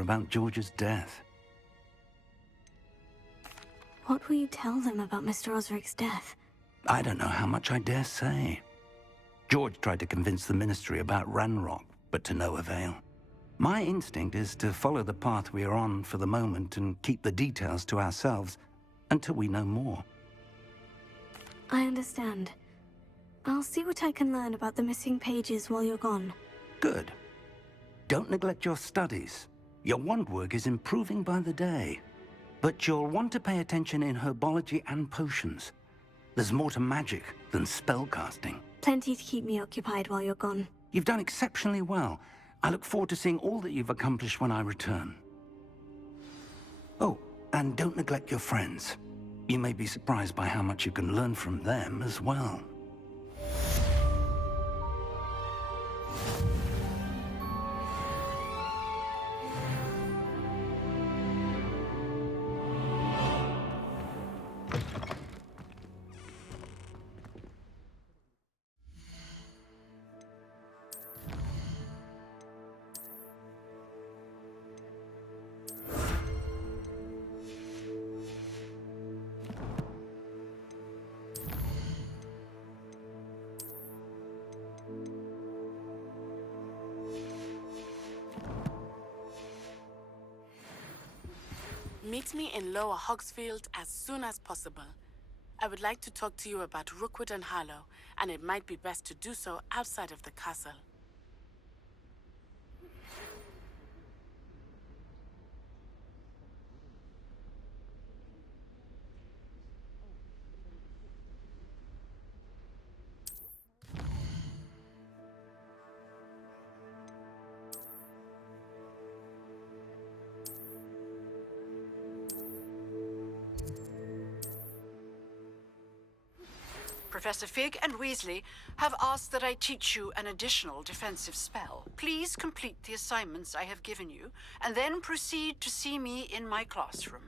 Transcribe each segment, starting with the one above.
about George's death. What will you tell them about Mr. Osric's death? I don't know how much I dare say. George tried to convince the Ministry about Ranrock, but to no avail. My instinct is to follow the path we are on for the moment and keep the details to ourselves until we know more. I understand. I'll see what I can learn about the missing pages while you're gone. Good. Don't neglect your studies. Your wand work is improving by the day. But you'll want to pay attention in herbology and potions. There's more to magic than spellcasting. Plenty to keep me occupied while you're gone. You've done exceptionally well. I look forward to seeing all that you've accomplished when I return. Oh, and don't neglect your friends. You may be surprised by how much you can learn from them as well. Meet me in Lower Hogsfield as soon as possible. I would like to talk to you about Rookwood and Harlow, and it might be best to do so outside of the castle. Professor Fig and Weasley have asked that I teach you an additional defensive spell. Please complete the assignments I have given you, and then proceed to see me in my classroom.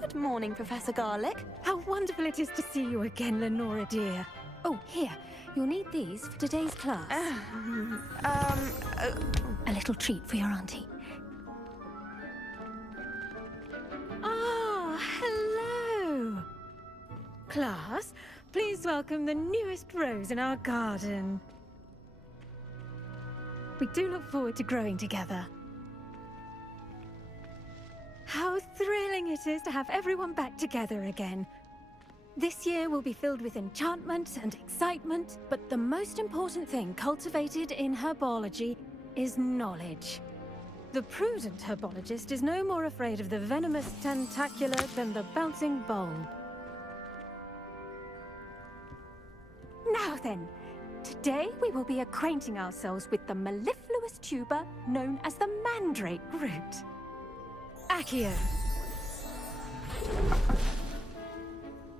Good morning, Professor Garlick. How wonderful it is to see you again, Lenora dear. Oh, here. You'll need these for today's class. A little treat for your auntie. Ah, hello. Class, please welcome the newest rose in our garden. We do look forward to growing together. How thrilling it is to have everyone back together again. This year will be filled with enchantment and excitement, but the most important thing cultivated in herbology is knowledge. The prudent herbologist is no more afraid of the venomous tentacular than the bouncing bulb. Now then, today we will be acquainting ourselves with the mellifluous tuber known as the mandrake root. Accio.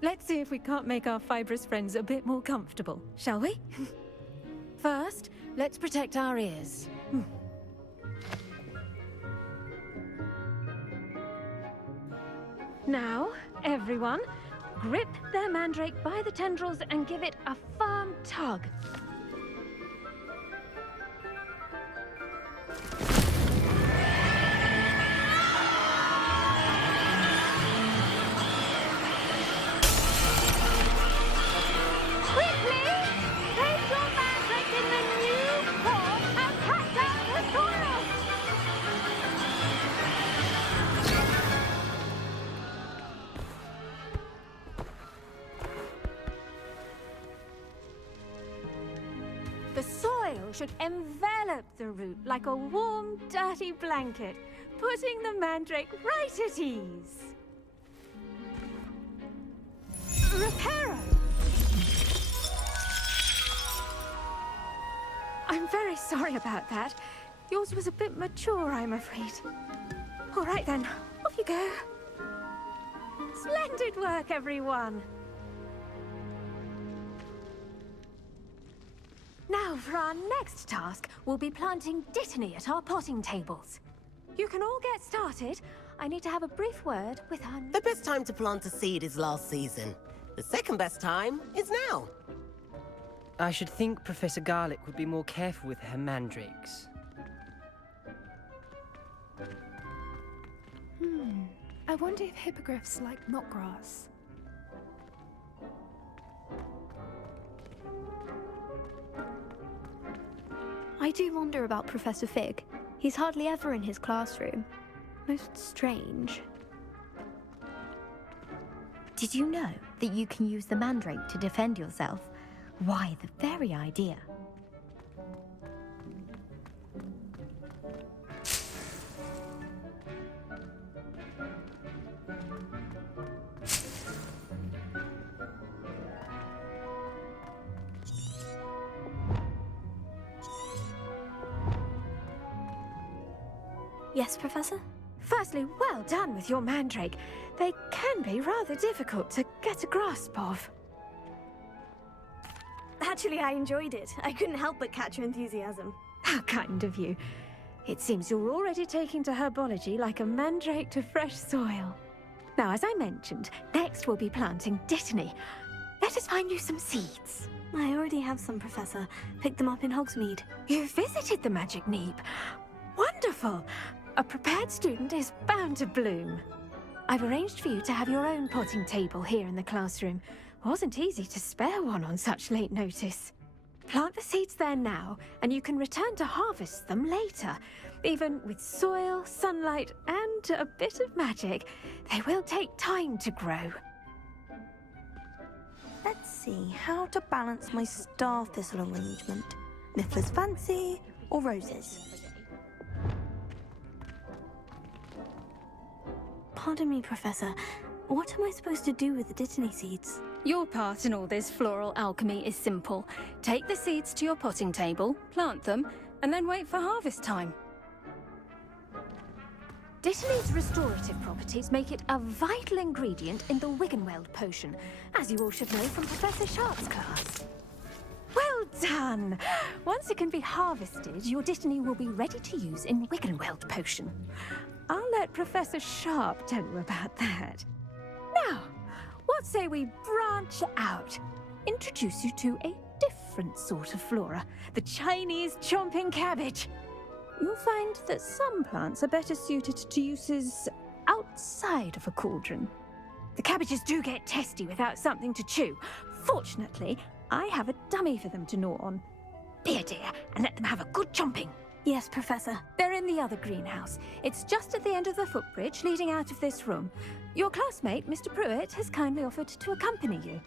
Let's see if we can't make our fibrous friends a bit more comfortable, shall we? First, let's protect our ears. Now, everyone, grip their mandrake by the tendrils and give it a firm tug. Quickly! Place your mandrake in the new form and catch up the soil! The soil should envelop the root like a warm, dirty blanket, putting the mandrake right at ease. Reparo! I'm very sorry about that. Yours was a bit mature, I'm afraid. All right then, off you go. Splendid work, everyone! Now, for our next task, we'll be planting Dittany at our potting tables. You can all get started. I need to have a brief word with our... The best time to plant a seed is last season. The second best time is now. I should think Professor Garlick would be more careful with her mandrakes. I wonder if hippogriffs like knotgrass. I do wonder about Professor Fig. He's hardly ever in his classroom. Most strange. Did you know that you can use the mandrake to defend yourself? Why, the very idea. Yes, Professor? Firstly, well done with your mandrake. They can be rather difficult to get a grasp of. Actually, I enjoyed it. I couldn't help but catch your enthusiasm. How kind of you. It seems you're already taking to herbology like a mandrake to fresh soil. Now, as I mentioned, next we'll be planting Dittany. Let us find you some seeds. I already have some, Professor. Picked them up in Hogsmeade. You visited the Magic Neep. Wonderful! A prepared student is bound to bloom. I've arranged for you to have your own potting table here in the classroom. Wasn't easy to spare one on such late notice. Plant the seeds there now, and you can return to harvest them later. Even with soil, sunlight, and a bit of magic, they will take time to grow. Let's see, how to balance my star thistle arrangement. Niffler's Fancy or roses? Pardon me, Professor. What am I supposed to do with the Dittany seeds? Your part in all this floral alchemy is simple. Take the seeds to your potting table, plant them, and then wait for harvest time. Dittany's restorative properties make it a vital ingredient in the Wiggenweld potion, as you all should know from Professor Sharp's class. Well done! Once it can be harvested, your Dittany will be ready to use in Wiggenweld potion. I'll let Professor Sharp tell you about that. Now, what say we branch out? Introduce you to a different sort of flora, the Chinese chomping cabbage. You'll find that some plants are better suited to uses outside of a cauldron. The cabbages do get testy without something to chew. Fortunately, I have a dummy for them to gnaw on. Be a dear and let them have a good chomping. Yes, Professor. They're in the other greenhouse. It's just at the end of the footbridge leading out of this room. Your classmate, Mr. Pruitt, has kindly offered to accompany you.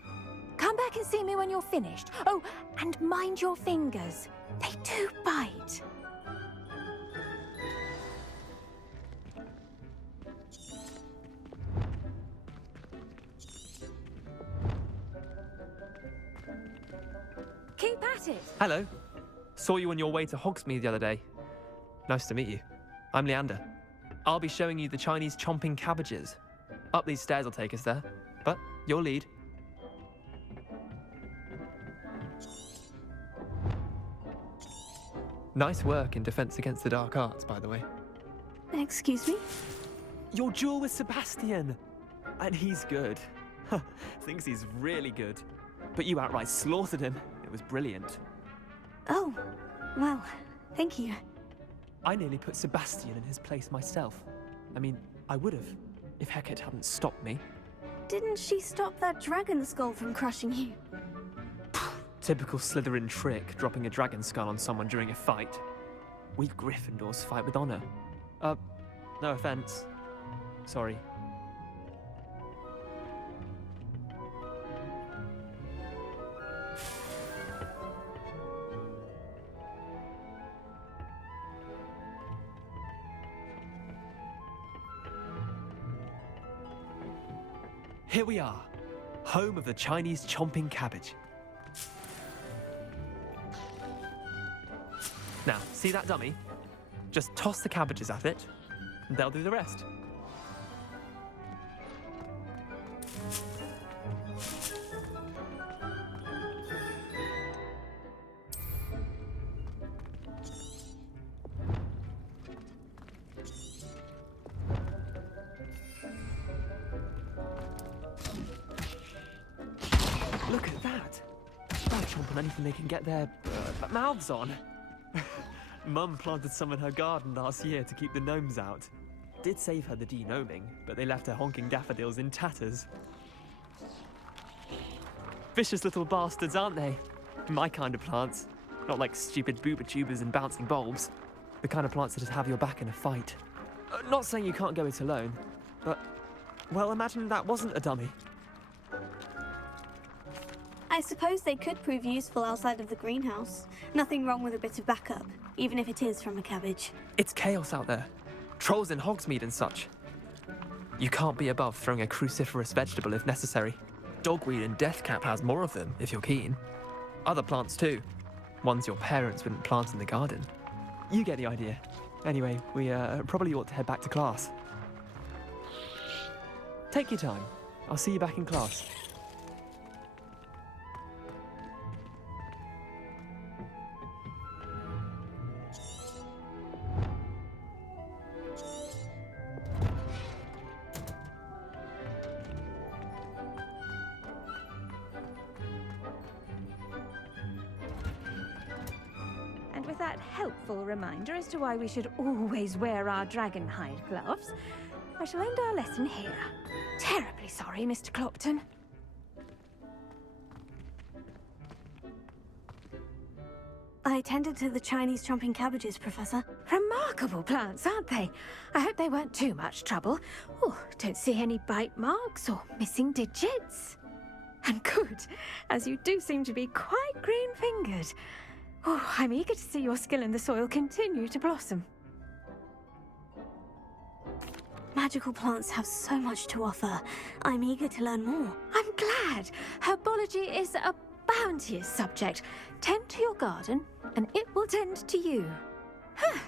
Come back and see me when you're finished. Oh, and mind your fingers. They do bite. at it! Hello. Saw you on your way to Hogsmeade the other day. Nice to meet you. I'm Leander. I'll be showing you the Chinese chomping cabbages. Up these stairs will take us there, but your lead. Nice work in Defense Against the Dark Arts, by the way. Excuse me? Your duel with Sebastian! And he's good. Thinks he's really good. But you outright slaughtered him. It was brilliant. Oh, well, thank you. I nearly put Sebastian in his place myself. I mean, I would have, if Hecate hadn't stopped me. Didn't she stop that dragon skull from crushing you? Typical Slytherin trick, dropping a dragon skull on someone during a fight. We Gryffindors fight with honor. No offense. Sorry. Here we are, home of the Chinese chomping cabbage. Now, see that dummy? Just toss the cabbages at it, and they'll do the rest. Look at that! They'll chomp on anything they can get their mouths on. Mum planted some in her garden last year to keep the gnomes out. Did save her the de-gnoming, but they left her honking daffodils in tatters. Vicious little bastards, aren't they? My kind of plants. Not like stupid booba tubers and bouncing bulbs. The kind of plants that just have your back in a fight. Not saying you can't go it alone, but, well, imagine that wasn't a dummy. I suppose they could prove useful outside of the greenhouse. Nothing wrong with a bit of backup, even if it is from a cabbage. It's chaos out there. Trolls in Hogsmeade and such. You can't be above throwing a cruciferous vegetable if necessary. Dogweed and deathcap has more of them, if you're keen. Other plants too. Ones your parents wouldn't plant in the garden. You get the idea. Anyway, we probably ought to head back to class. Take your time. I'll see you back in class. And with that helpful reminder as to why we should always wear our dragon hide gloves, I shall end our lesson here. Terribly sorry, Mr. Clopton. I tended to the Chinese chomping cabbages, Professor. Remarkable plants, aren't they? I hope they weren't too much trouble. Oh, don't see any bite marks or missing digits. And good, as you do seem to be quite green-fingered. Oh, I'm eager to see your skill in the soil continue to blossom. Magical plants have so much to offer. I'm eager to learn more. I'm glad. Herbology is a bounteous subject. Tend to your garden, and it will tend to you. Huh.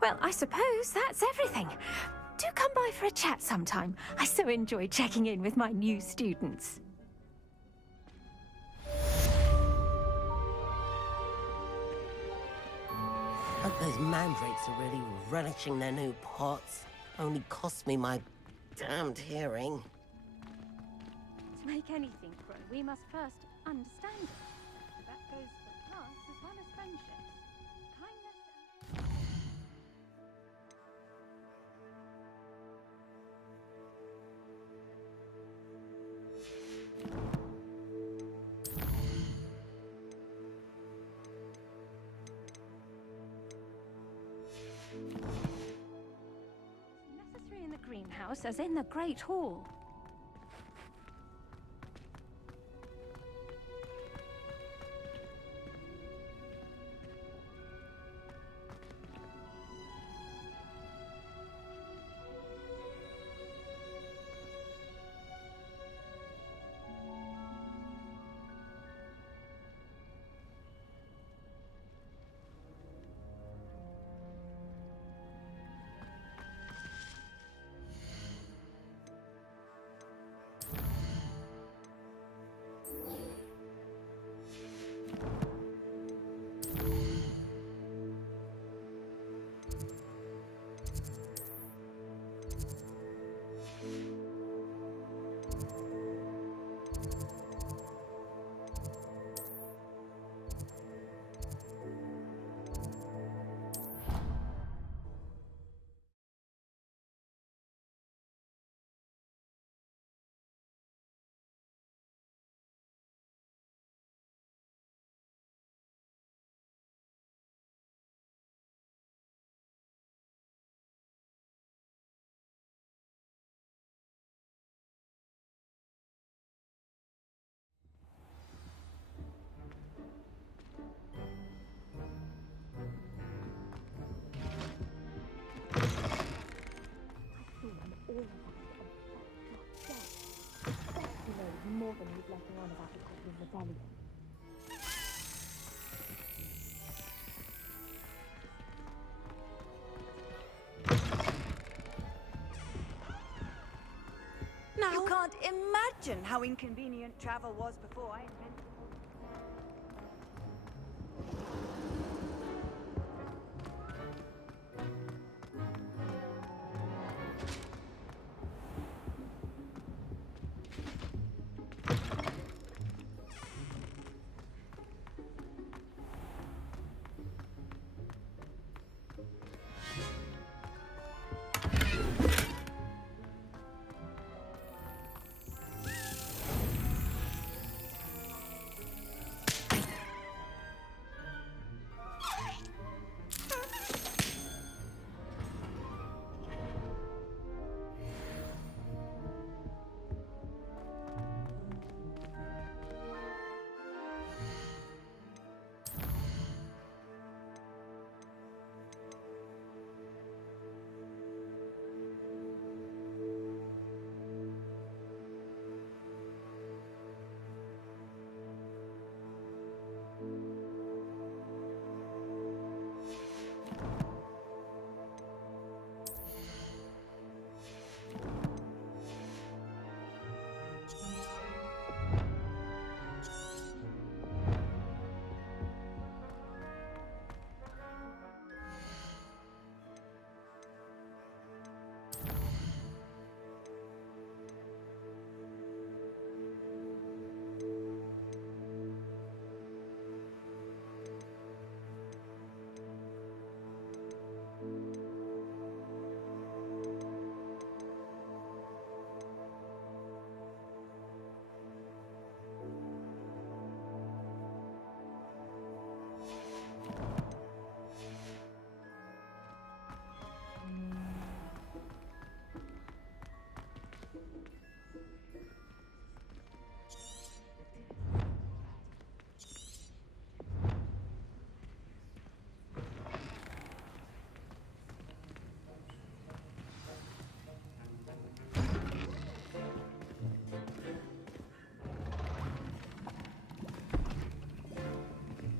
Well, I suppose that's everything. Do come by for a chat sometime. I so enjoy checking in with my new students. Hope those mandrakes are really relishing their new pots. Only cost me my damned hearing. To make anything grow, we must first understand it. That goes for plants as well as friendships. Kindness. Necessary in the greenhouse as in the Great Hall. More than he's letting on about the Goblin Rebellion. Now, you can't imagine how inconvenient travel was before I invented.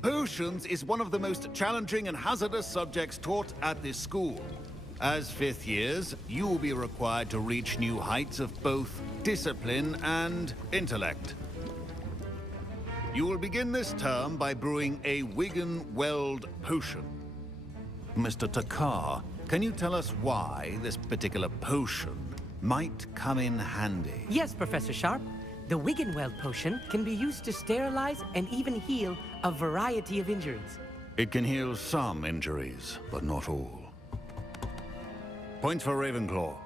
Potions is one of the most challenging and hazardous subjects taught at this school. As fifth years, you will be required to reach new heights of both discipline and intellect. You will begin this term by brewing a Wigan-Weld potion. Mr. Takar, can you tell us why this particular potion might come in handy? Yes, Professor Sharp. The Wigan-Weld potion can be used to sterilize and even heal a variety of injuries. It can heal some injuries, but not all. Point for Ravenclaw.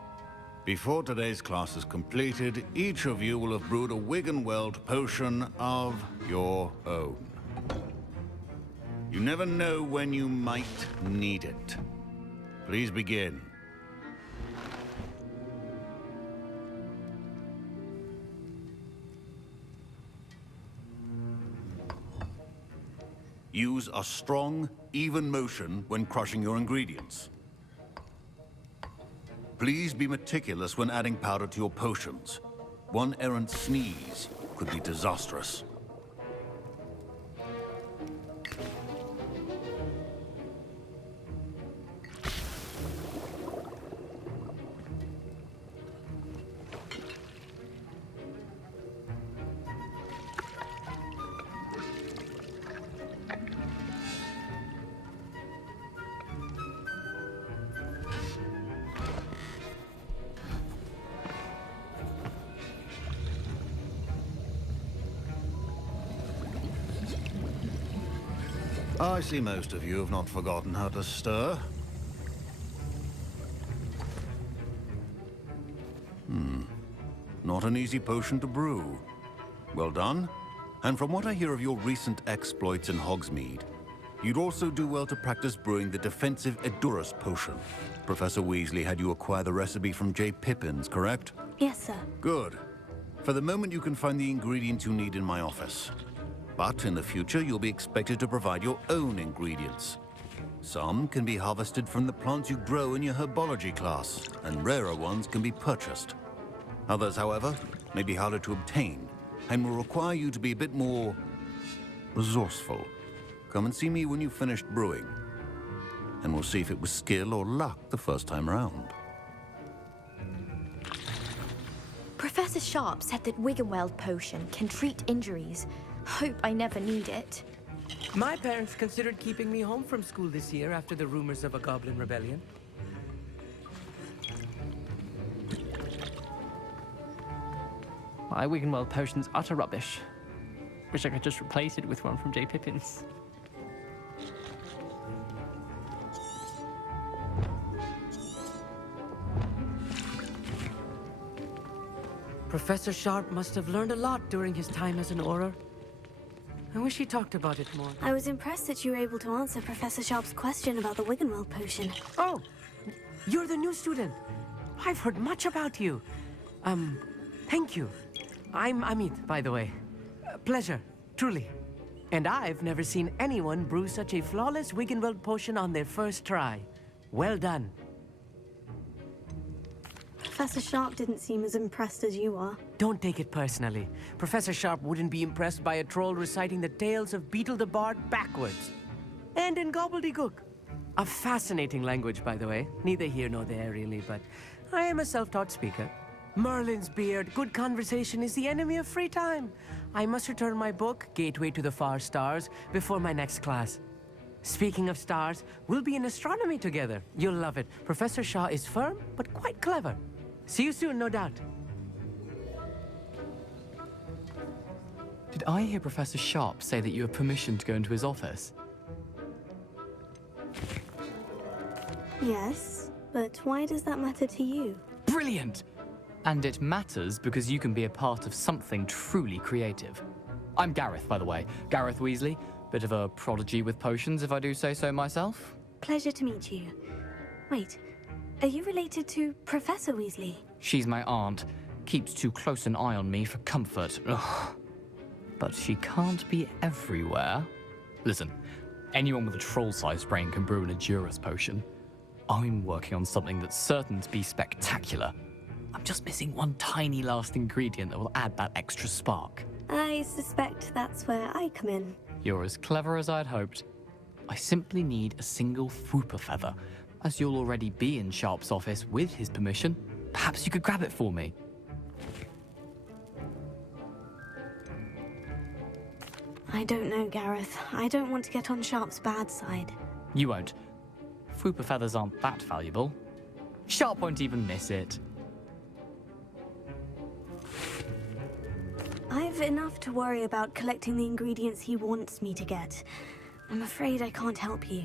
Before today's class is completed, each of you will have brewed a Wigan-Weld potion of your own. You never know when you might need it. Please begin. Use a strong, even motion when crushing your ingredients. Please be meticulous when adding powder to your potions. One errant sneeze could be disastrous. I see most of you have not forgotten how to stir. Not an easy potion to brew. Well done. And from what I hear of your recent exploits in Hogsmeade, you'd also do well to practice brewing the defensive Edurus potion. Professor Weasley had you acquire the recipe from J. Pippin's, correct? Yes, sir. Good. For the moment, you can find the ingredients you need in my office. But in the future, you'll be expected to provide your own ingredients. Some can be harvested from the plants you grow in your herbology class, and rarer ones can be purchased. Others, however, may be harder to obtain, and will require you to be a bit more resourceful. Come and see me when you've finished brewing, and we'll see if it was skill or luck the first time around. Professor Sharp said that Wiggenweld potion can treat injuries. Hope I never need it. My parents considered keeping me home from school this year after the rumors of a goblin rebellion. My Wiggenweld potion's utter rubbish. Wish I could just replace it with one from J. Pippin's. Professor Sharp must have learned a lot during his time as an Auror. I wish he talked about it more. I was impressed that you were able to answer Professor Sharp's question about the Wiggenweld potion. Oh, you're the new student. I've heard much about you. Thank you. I'm Amit, by the way. Pleasure, truly. And I've never seen anyone brew such a flawless Wiggenweld potion on their first try. Well done. Professor Sharp didn't seem as impressed as you are. Don't take it personally. Professor Sharp wouldn't be impressed by a troll reciting the tales of Beetle the Bard backwards. And in gobbledygook. A fascinating language, by the way. Neither here nor there, really, but I am a self-taught speaker. Merlin's beard, good conversation is the enemy of free time. I must return my book, Gateway to the Far Stars, before my next class. Speaking of stars, we'll be in astronomy together. You'll love it. Professor Shaw is firm, but quite clever. See you soon, no doubt. Did I hear Professor Sharp say that you have permission to go into his office? Yes, but why does that matter to you? Brilliant! And it matters because you can be a part of something truly creative. I'm Gareth, by the way. Gareth Weasley. Bit of a prodigy with potions, if I do say so myself. Pleasure to meet you. Wait, are you related to Professor Weasley? She's my aunt. Keeps too close an eye on me for comfort. Ugh. But she can't be everywhere. Listen, anyone with a troll-sized brain can brew an Edurus potion. I'm working on something that's certain to be spectacular. I'm just missing one tiny last ingredient that will add that extra spark. I suspect that's where I come in. You're as clever as I'd hoped. I simply need a single Fwooper feather. As you'll already be in Sharp's office with his permission, perhaps you could grab it for me. I don't know, Gareth. I don't want to get on Sharp's bad side. You won't. Fwooper feathers aren't that valuable. Sharp won't even miss it. I've enough to worry about collecting the ingredients he wants me to get. I'm afraid I can't help you.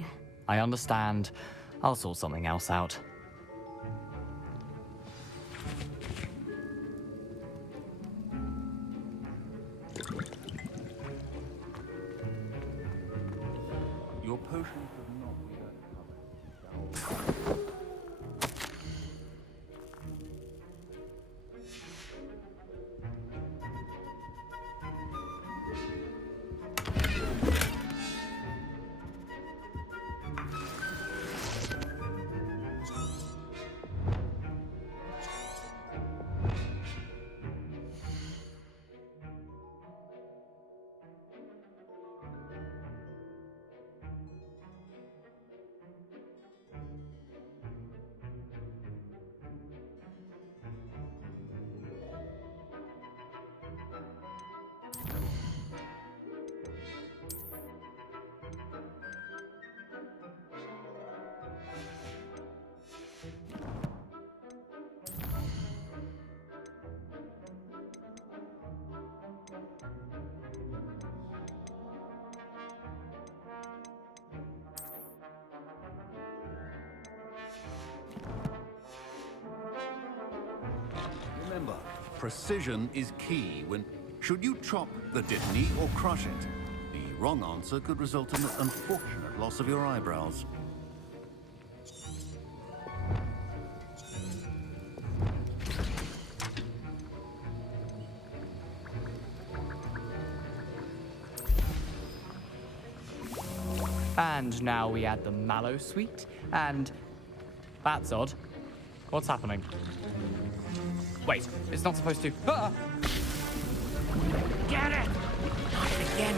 I understand. I'll sort something else out. Your potion could not be uncovered. precision is key when... Should you chop the dittany or crush it? The wrong answer could result in the unfortunate loss of your eyebrows. And now we add the mallow sweet, and... That's odd. What's happening? Wait, it's not supposed to... Ah! Get it! Not again.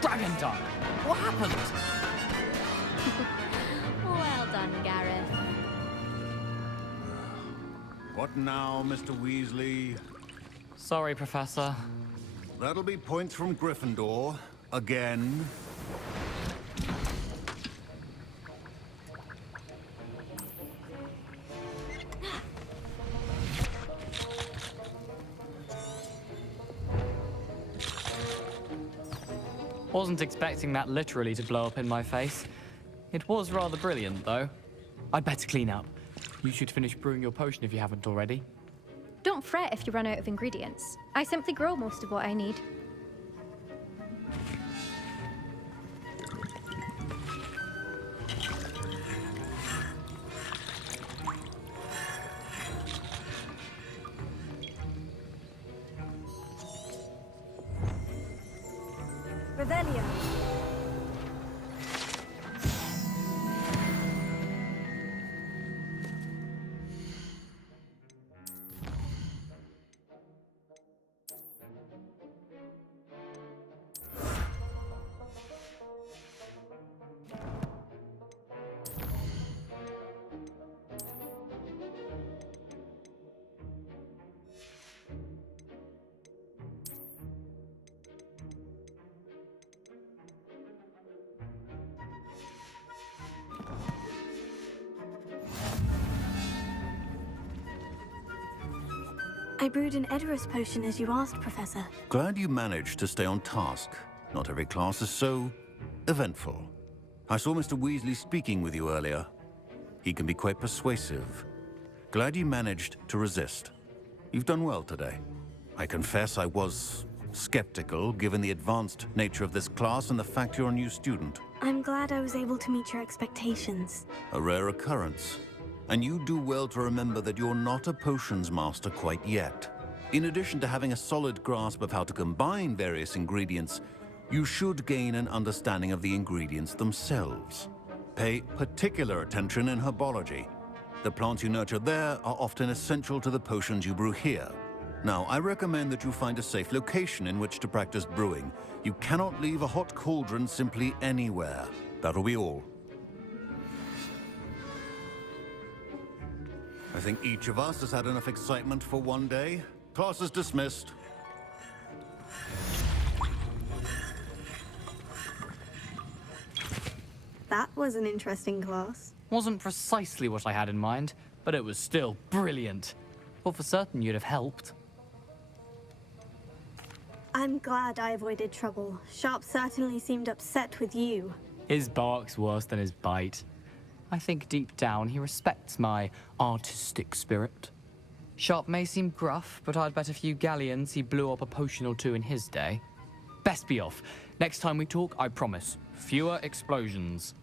Dragon Dog! What happened? Well done, Gareth. What now, Mr. Weasley? Sorry, Professor. That'll be points from Gryffindor. Again. Wasn't expecting that literally to blow up in my face. It was rather brilliant, though. I'd better clean up. You should finish brewing your potion if you haven't already. Don't fret if you run out of ingredients. I simply grow most of what I need. Revelio. I brewed an Edorus potion as you asked, Professor. Glad you managed to stay on task. Not every class is so eventful. I saw Mr. Weasley speaking with you earlier. He can be quite persuasive. Glad you managed to resist. You've done well today. I confess I was skeptical, given the advanced nature of this class and the fact you're a new student. I'm glad I was able to meet your expectations. A rare occurrence. And you do well to remember that you're not a potions master quite yet. In addition to having a solid grasp of how to combine various ingredients, you should gain an understanding of the ingredients themselves. Pay particular attention in herbology. The plants you nurture there are often essential to the potions you brew here. Now, I recommend that you find a safe location in which to practice brewing. You cannot leave a hot cauldron simply anywhere. That'll be all. I think each of us has had enough excitement for one day. Class is dismissed. That was an interesting class. Wasn't precisely what I had in mind, but it was still brilliant. Well, for certain you'd have helped. I'm glad I avoided trouble. Sharp certainly seemed upset with you. His bark's worse than his bite. I think deep down he respects my artistic spirit. Sharp may seem gruff, but I'd bet a few galleons he blew up a potion or two in his day. Best be off. Next time we talk, I promise, fewer explosions.